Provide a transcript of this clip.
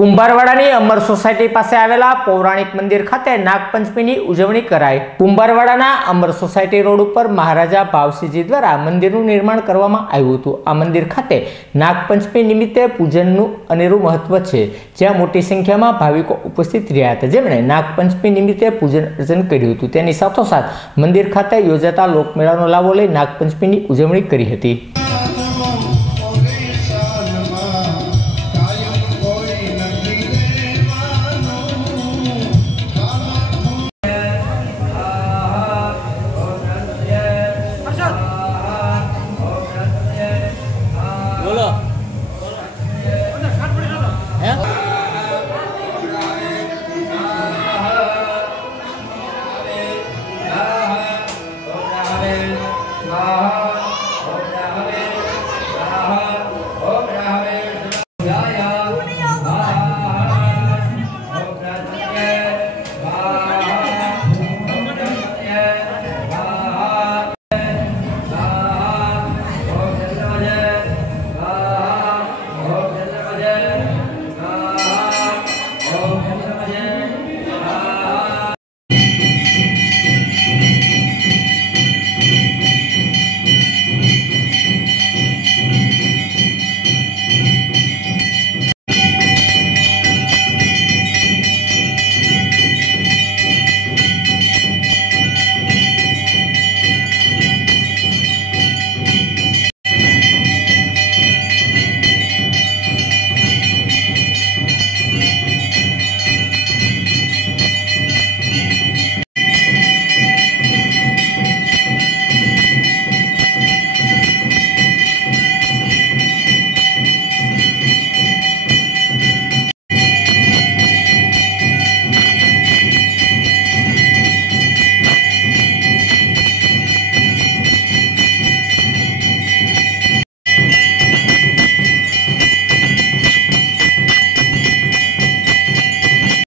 કુંભારવાડાની અમર society પાસે આવેલા પૌરાણિક મંદિર ખાતે નાગપંચમીની ઉજવણી કરાઈ। કુંભારવાડાના અમર સોસાયટી રોડ ઉપર મહારાજા ભાવસિંહજી દ્વારા મંદિરનું નિર્માણ કરવામાં આવ્યું હતું। આ મંદિર ખાતે નાગપંચમી નિમિત્તે પૂજનનું અનેરું મહત્વ છે, જ્યાં મોટી સંખ્યામાં ભાવિકો ઉપસ્થિત રહ્યા હતા, જેમણે નાગપંચમી નિમિત્તે પૂજન અર્ચન કર્યું હતું। તેની સાથોસાથ મંદિર ખાતે યોજાતા લોકમેળાનો લાભો લઈ નાગપંચમીની ઉજવણી કરી હતી।